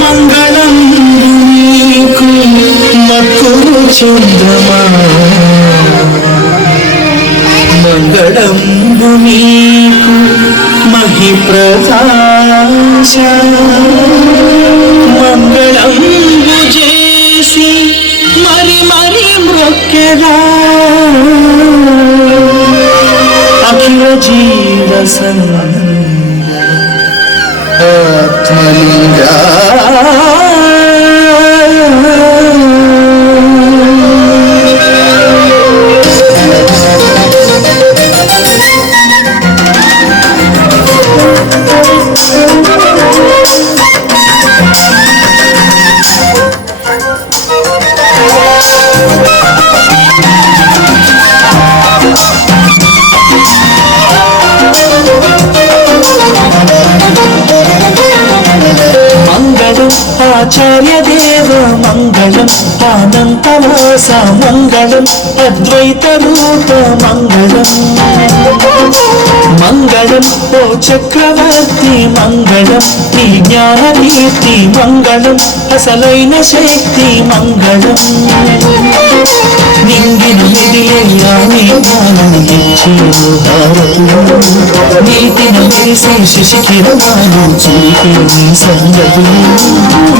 మంగళం నీకు మక్కువ చంద్రమా, మంగళం నీకు మహిప్రకాశ, మంగళం చేసి మరి మరి మ్రొక్కెదా అఖిల జీవ ఆత్మలింగా. ఆచార్య దేవ మంగళం, అనంతవాస మంగళం, అద్వైత రూప మంగళం. మంగళం ఓ చక్రవర్తి మంగళం, నీ జ్ఞానకీర్తి మంగళం, అసలైన శక్తి మంగళం. నింగిన మిదిలే నీతిన మెరిసే శశికిరణాలు చూపే నీ సంగతులు,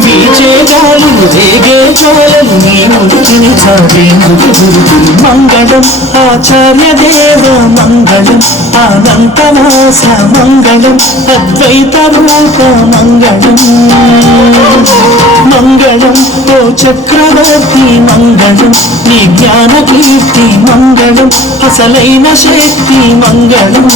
వీచే గాలులు రేగే జ్వాలలు నీ ముడికిని చావేందుకు గురుతులు. మంగళం ఆచార్య దేవ మంగళం, అనంతవాస మంగళం, అద్వైత రూప మంగళం. మంగళం ఓ చక్రవర్తి మంగళం, నీ జ్ఞాన కీర్తి మంగళం, అసలైన శక్తి మంగళం.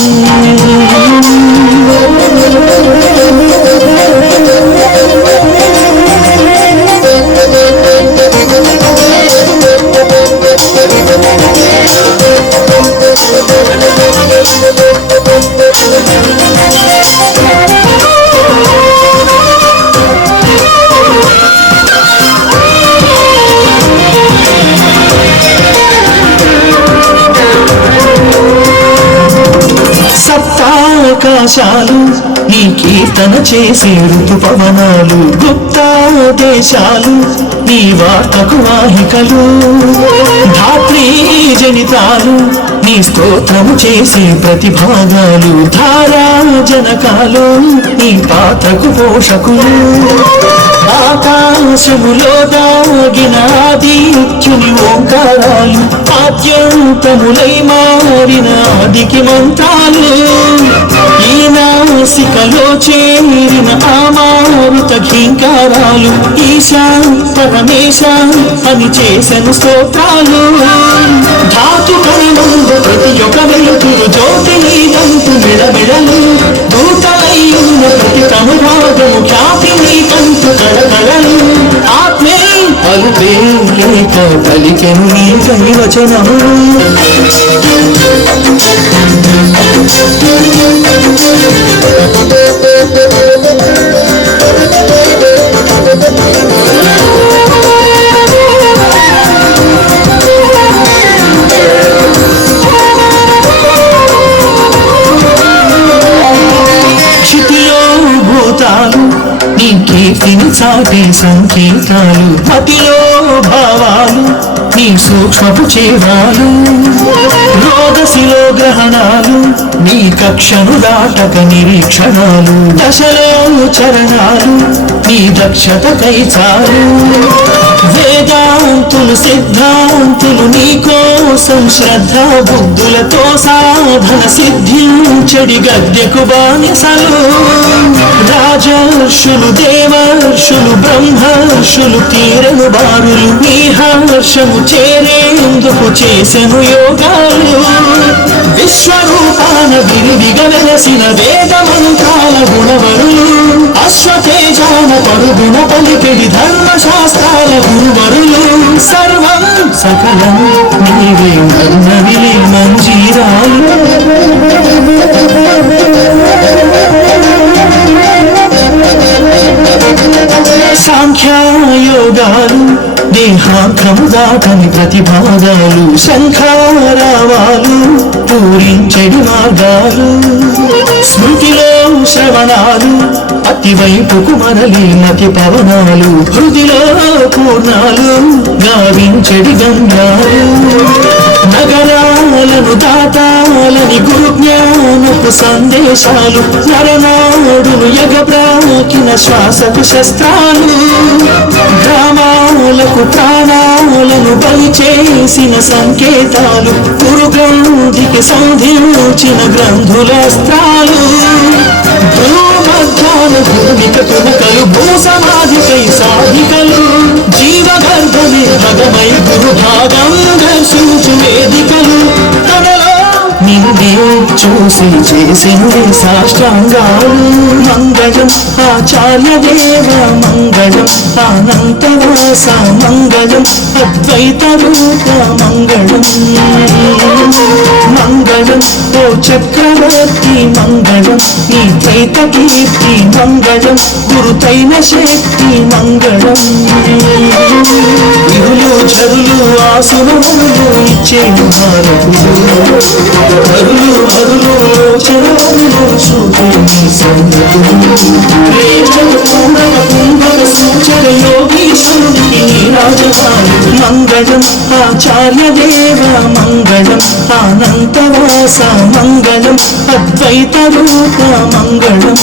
సప్తాకాశాలు నీ కీర్తన చేసే ఋతుపవనాలు, గుప్తా దేశాలు నీ వార్తకు వాహికలు, ధాత్రీ జనితాలు నీ స్తోత్రము చేసే ప్రతిభాగాలు, ధారా జనకాలు నీ పాత్రకు పోషకులు. ఆకాశములో దాగిన ఆదిత్యుని ఓంకారాలు, ఆద్యంతములై మారిన ఆదికి మంత్రాలు, ఈ నాసికలో చేరిన ఆమారుత ఘీంకారాలు, ఈశా పరమేశ అని చేసెను స్తోత్రాలు. ధాతు కరిమందు ప్రతి ఒక్క వెలుతురు జ్యోతిని దంతు మెడమెడలు, దూతలై ఉన్న ప్రతి తనురాగము ఖ్యాతి నీ కంతు కళకళలు. ఆత్మే అరుపే లేక పలికెను నీ కైవచనము, నీ కీర్తిని చాటే సంకేతాలు, మతిలో భావాలు నీ సూక్ష్మపు చేరాలు, రోదసిలో గ్రహణాలు నీ కక్షను దాటక నిరీక్షణాలు, దశలో చరణాలు నీ దక్షత కైచాలు. వేదాంతులు సిద్ధాంతులు నీ కోసం శ్రద్ధ బుద్ధులతో సాధన సిద్ధించడి గద్దెకు బానిసలు. రాజర్షులు దేవర్షులు బ్రహ్మర్షులు తీరను బారులు, నీ హర్షము చేరేందుకు చేసెను యోగాలు. విశ్వరూపాన విరివిగ వెలసిన వేద మంత్రాల గుణవరులు, అశ్వతేజాన పరుగున పలికిడి ధర్మశాస్త్రాల గురువరులు. సర్వం సకలం నీవే నన్నవిలే మంజీరాలు, సాంఖ్యాయోగాలు దేహాంతము దాటని ప్రతిభాగాలు శంఖారావాలు పూరించెడి మార్గాలు స్మృతిలో శ్రవణాలు అతివైపుకు మరలి మతి పవనాలు హృదిలో పూర్ణాలు గావించెడి గంగాలు నగరాలను దాటాలని గురు జ్ఞానపు సందేశాలు నరనాడును ఎగబ్రాకిన శ్వాసకు శస్త్రాలు గ్రామాలకు ప్రాణాలను బలి చేసిన సంకేతాలు గురుగ్రంథికి సంధించిన గ్రంథులస్త్రాలు భూమధ్యాన భూమిక తునకలు భూ సమాధికై సాధికలు జీవగర్భమే భగమై గురు భాగం దర్శించు వేదికలు తనలో నిన్నే చూసి చేసిన సాష్టాంగాలు మంగళం ఆచార్య దేవ మంగళం అనంతవాస మంగళం అద్వైత రూప మంగళం మంగళం ఓ చక్రవర్తి మంగళం నీ ద్వైత కీర్తి మంగళం గురుతైన శక్తి మంగళం ఇరులు జరులు ఆసునములు ఇచ్చే భారతులు హరులు హరులు చరవరులు సూచని సంగతులు కుంభవ సూచన యోగీశ్వరుడికి రాజధాని మంగళం ఆచార్య దేవ మంగళం అనంతవాస మంగళం అద్వైత రూప మంగళం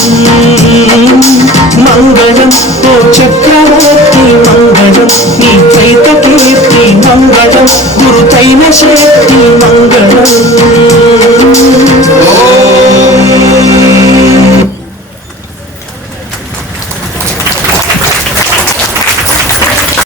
మంగళం ఓ చక్రవర్తి మంగళం నీ ద్వైత కీర్తి మంగళం గురుతైన శక్తి మంగళం